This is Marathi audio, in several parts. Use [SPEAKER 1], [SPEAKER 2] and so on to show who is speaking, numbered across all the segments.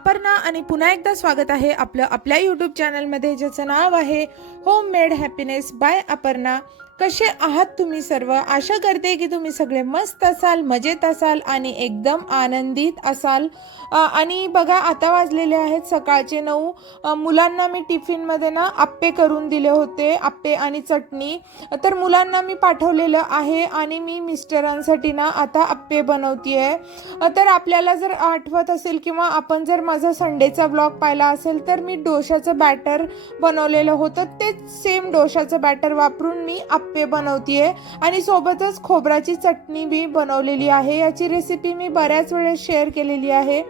[SPEAKER 1] अपर्णा आणि पुन्हा एकदा स्वागत आहे आपलं आपल्या यूट्यूब चॅनलमध्ये ज्याचं नाव आहे home made happiness by Aparna. कसे आहात तुम्ही सर्व? आशा करते की तुम्ही सगळे मस्त असाल मजेत असाल आणि एकदम आनंदित असाल. आणि बघा आता वाजलेले आहेत सकाळचे नऊ. मुलांना मी टिफिनमध्ये ना आप्पे करून दिले होते आप्पे आणि चटणी. तर मुलांना मी पाठवलेलं आहे आणि मी मिस्टरांसाठी ना आता आप्पे बनवते आहे तर आपल्याला जर आठवत असेल किंवा आपण जर माझा संडेचा ब्लॉग पाहिला असेल तर मी डोशाचं बॅटर बनवलेलं होतं. तेच सेम डोशाचं बॅटर वापरून मी आप्पे बनवतीये. आणि सोबतच खोबऱ्याची चटणी बी बनवलेली आहे. याची रेसिपी मी बऱ्याच वेळेस शेअर केलेली आहे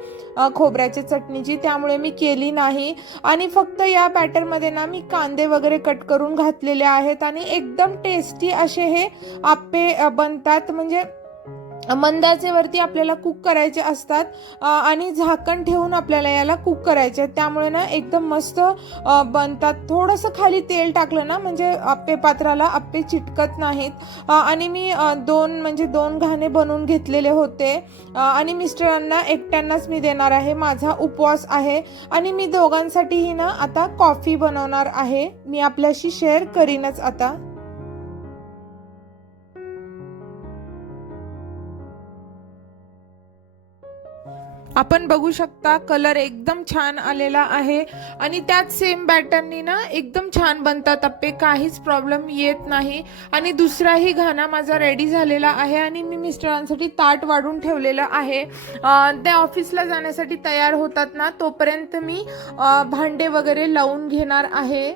[SPEAKER 1] खोबऱ्याच्या चटणीची. त्यामुळे मी केली नाही. आणि फक्त या बॅटरमध्ये ना मी कांदे वगैरे कट करून घातलेले आहेत. आणि एकदम टेस्टी असे हे आप्पे बनतात. म्हणजे मंदाजेवरती आपल्याला कुक करायचे असतात आणि झाकण ठेवून आपल्याला याला कुक करायचे. त्यामुळे ना एकदम मस्त बनतात. थोडंसं खाली तेल टाकलं ना म्हणजे आप्पे पात्राला आप्पे चिटकत नाहीत. आणि मी दोन म्हणजे दोन घाणे बनवून घेतलेले होते. आणि मिस्टरांना एकट्यांनाच मी देणार आहे. माझा उपवास आहे. आणि मी दोघांसाठीही ना आता कॉफी बनवणार आहे. मी आपल्याशी शेअर करीनच आता. आपण बघू शकता कलर एकदम छान आलेला आहे. आणि त्याच सेम बॅटरनी ना एकदम छान बनतात अप्पे. काहीच प्रॉब्लेम येत नाही. आणि दुसराही घाणा माझा रेडी झालेला आहे आणि मी मिस्टरांसाठी ताट वाढून ठेवलेलं आहे. त्या ऑफिसला जाण्यासाठी तयार होतात ना तोपर्यंत मी भांडे वगैरे लावून घेणार आहे.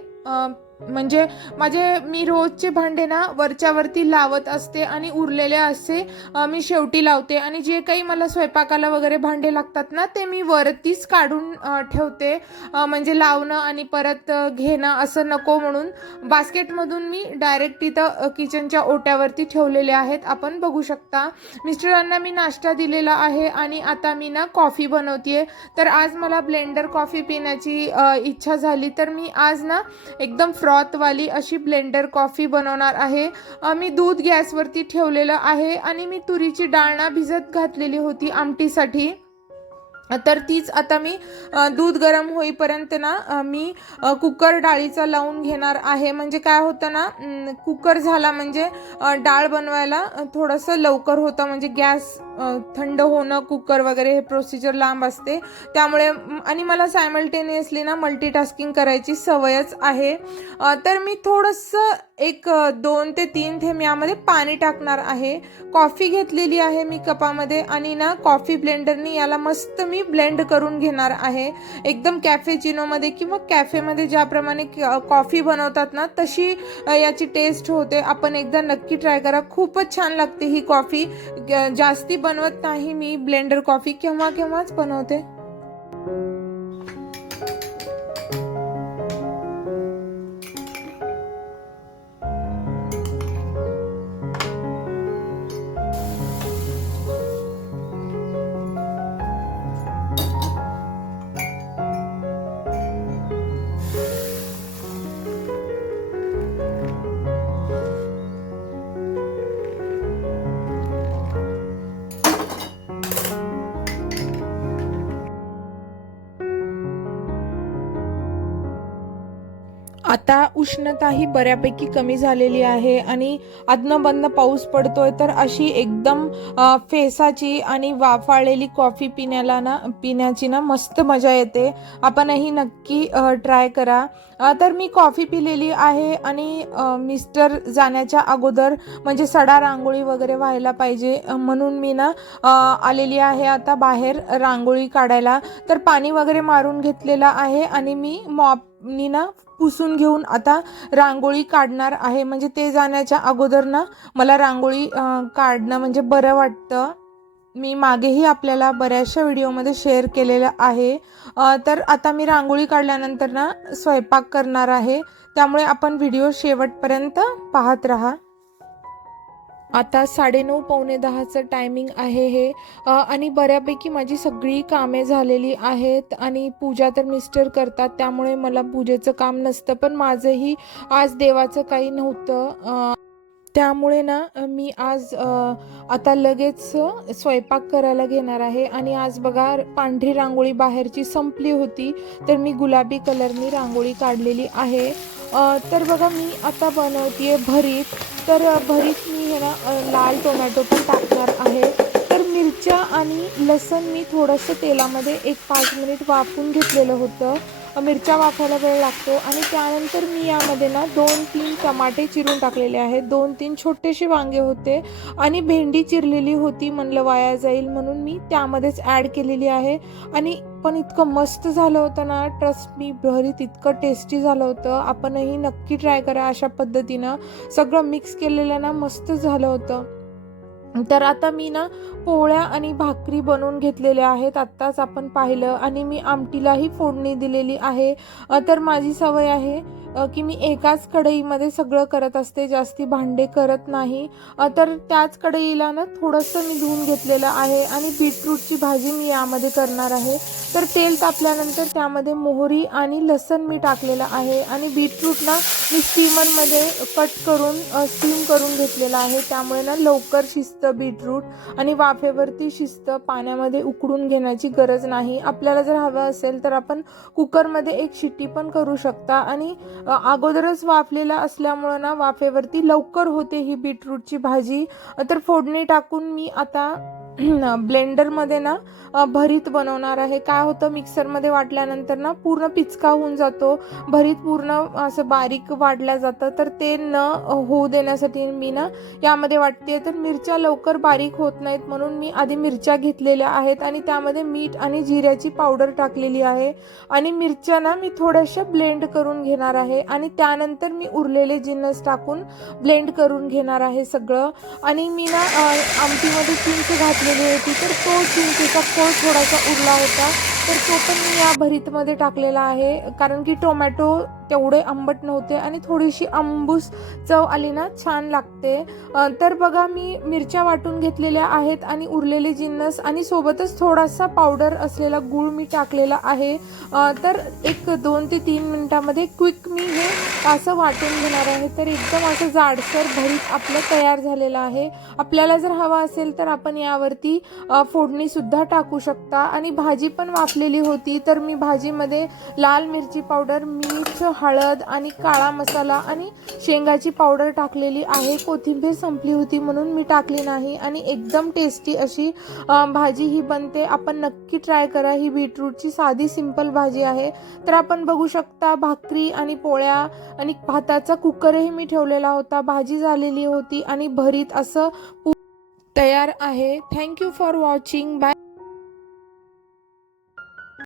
[SPEAKER 1] म्हणजे माझे मी रोजचे भांडे ना वरच्यावरती लावत असते आणि उरलेले असे मी शेवटी लावते. आणि जे काही मला स्वयंपाकाला वगैरे भांडे लागतात ना ते मी वरतीच काढून ठेवते. म्हणजे लावणं आणि परत घेणं असं नको म्हणून. बास्केटमधून मी डायरेक्ट तिथं किचनच्या ओट्यावरती ठेवलेले आहेत. आपण बघू शकता. मिस्टरांना मी नाश्ता दिलेला आहे आणि आता मी ना कॉफी बनवते तर आज मला ब्लेंडर कॉफी पिण्याची इच्छा झाली. तर मी आज ना एकदम फ्रॉथवाली अशी ब्लेंडर कॉफी बनवणार आहे. मी दूध गॅसवरती ठेवलेलं आहे आणि मी तुरीची डाळणा भिजत घातलेली होती आमटीसाठी. तर तीच आता मी दूध गरम होईपर्यंत ना मी कुकर डाळीचा लावून घेणार आहे. म्हणजे काय होतं ना कुकर झाला म्हणजे डाळ बनवायला थोडंसं लवकर होतं. म्हणजे गॅस थंड होणं कुकर वगैरे हे प्रोसिजर लांब असते. त्यामुळे आणि मला सायमल्टेनियसली ना मल्टीटास्किंग करायची सवयच आहे. तर मी थोडंसं एक दोन ते तीन थेंब यामध्ये पाणी टाकणार आहे. कॉफी घेतलेली आहे मी कपामध्ये आणि ना कॉफी ब्लेंडरनी याला मस्त मी ब्लेंड करून घेणार आहे. एकदम कॅफेचिनोमध्ये किंवा कॅफेमध्ये ज्याप्रमाणे क- कॉफी बनवतात ना तशी याची टेस्ट होते. आपण एकदा नक्की ट्राय करा. खूपच छान लागते ही कॉफी. जास्ती बनवत नाही मी. ब्लेंडर कॉफी केव्हा केव्हाच बनवते. आता उष्णताही बऱ्यापैकी कमी झालेली आहे आणि अदनबदन पाऊस पडतोय तर अशी एकदम फेसाची आणि वाफाळलेली कॉफी पिण्याला ना पिण्याची ना मस्त मजा येते. आपणही नक्की ट्राय करा. तर मी कॉफी पिलेली आहे आणि मिस्टर जाण्याच्या अगोदर म्हणजे सडा रांगोळी वगैरे व्हायला पाहिजे म्हणून मी ना आलेली आहे आता बाहेर रांगोळी काढायला. तर पाणी वगैरे मारून घेतलेलं आहे आणि मी मॉपनी ना पुसून घेऊन आता रांगोळी काढणार आहे. म्हणजे ते जाण्याच्या अगोदर ना मला रांगोळी काढणं म्हणजे बरं वाटतं. मी मागेही आपल्याला बऱ्याचशा व्हिडिओमध्ये शेअर केलेलं आहे. तर आता मी रांगोळी काढल्यानंतर ना स्वयंपाक करणार आहे. त्यामुळे आपण व्हिडिओ शेवटपर्यंत पाहत राहा. आता साडेनऊ पावणे दहाचं टायमिंग आहे हे. आणि बऱ्यापैकी माझी सगळी कामे झालेली आहेत आणि पूजा तर मिस्टर करतात त्यामुळे मला पूजेचं काम नसतं पण माझंही आज देवाचं काही नव्हतं. त्यामुळे ना मी आज आता लगेच स्वयंपाक करायला घेणार आहे. आणि आज बघा पांढरी रांगोळी बाहेरची संपली होती तर मी गुलाबी कलरनी रांगोळी काढलेली आहे. तर बघा मी आता बनवते भरीत. तर भरीत मी हे ना लाल टोमॅटो पण टाकणार आहे. तर मिरच्या आणि लसण मी थोडंसं तेलामध्ये एक पाच मिनिट वाफून घेतलेलं होतं. मिरच्या वाफायला वेळ लागतो आणि त्यानंतर मी यामध्ये ना दोन तीन टमाटे चिरून टाकलेले आहेत. दोन तीन छोटेसे वांगे होते आणि भेंडी चिरलेली होती म्हणलं वाया जाईल म्हणून मी त्यामध्येच ॲड केलेली आहे. आणि पण इतकं मस्त झालं होतं ना ट्रस्ट मी भरीत इतकं टेस्टी झालं होतं. आपणही नक्की ट्राय करा अशा पद्धतीनं. सगळं मिक्स केलेलं ना मस्त झालं होतं. तर आता मी ना पोळ्या आणि भाकरी बनवून घेतलेल्या आहेत. आत्ताच आपण पाहिलं आणि मी आमटीलाही फोडणी दिलेली आहे. तर माझी सवय आहे. की मी एकाच कढईमध्ये सगळं करत असते जास्ती भांडे करत नाही. तर त्याच कढईला ना थोडंसं मी धुवून घेतलेलं आहे आणि बीटरूटची भाजी मी यामध्ये करणार आहे. तर तेल तापल्यानंतर त्यामध्ये मोहरी आणि लसण मी टाकलेलं आहे आणि बीटरूटना मी स्टीमरमध्ये कट करून स्टीम करून घेतलेलं आहे. त्यामुळे ना लवकर शिजतं बीटरूट आणि वाफेवरती शिजतं पाण्यामध्ये उकडून घेण्याची गरज नाही. आपल्याला जर हवं असेल तर आपण कुकरमध्ये एक शिट्टी पण करू शकता आणि अगोदरच वाफलेला असल्यामुळं ना वाफेवरती लवकर होते ही बीटरूटची भाजी. तर फोडणी टाकून मी आता ब्लेंडरमध्ये ना भरीत बनवणार आहे. काय होतं मिक्सरमध्ये वाटल्यानंतर ना पूर्ण पिचका होऊन जातो. भरीत पूर्ण असं बारीक वाढल्या जातं. तर ते न होऊ देण्यासाठी मी ना यामध्ये वाटते तर मिरच्या लवकर बारीक होत नाहीत म्हणून मी आधी मिरच्या घेतलेल्या आहेत आणि त्यामध्ये मीठ आणि जिऱ्याची पावडर टाकलेली आहे. आणि मिरच्या ना मी थोड्याशा ब्लेंड करून घेणार आहे. आणि त्यानंतर मी उरलेले जिन्नस टाकून ब्लेंड करून घेणार आहे सगळं. आणि मी ना आमटीमध्ये चिंच घातलेली होती. तर तो चिंचेचा कोळ थोडासा उरला होता. तर तो पण मी या भरीतमध्ये टाकलेला आहे. कारण की टोमॅटो तेवढे आंबट नव्हते आणि थोडीशी आंबूस चव आली ना छान लागते. तर बघा मी मिरच्या वाटून घेतलेल्या आहेत आणि उरलेले जिन्नस आणि सोबतच थोडासा पावडर असलेला गूळ मी टाकलेला आहे. तर एक दोन ते तीन मिनटामध्ये क्विक मी हे असं वाटून घेणार आहे. तर एकदम असं जाडसर भरीत आपलं तयार झालेलं आहे. आपल्याला जर हवा असेल तर आपण यावरती फोडणीसुद्धा टाकू शकता. आणि भाजी पण टाकलेली होती. तर मी भाजीमध्ये लाल मिरची पावडर मीठ हळद आणि काळा मसाला आणि शेंगाची पावडर टाकलेली आहे. कोथिंबीर संपली होती म्हणून मी टाकली नाही आणि एकदम टेस्टी अशी भाजी ही बनते. आपण नक्की ट्राय करा. ही बीटरूटची साधी सिंपल भाजी आहे. तर आपण बघू शकता भाकरी आणि पोळ्या आणि भाताचा कुकरही मी ठेवलेला होता. भाजी झालेली होती आणि भरीत असं तयार आहे. Thank you for watching bye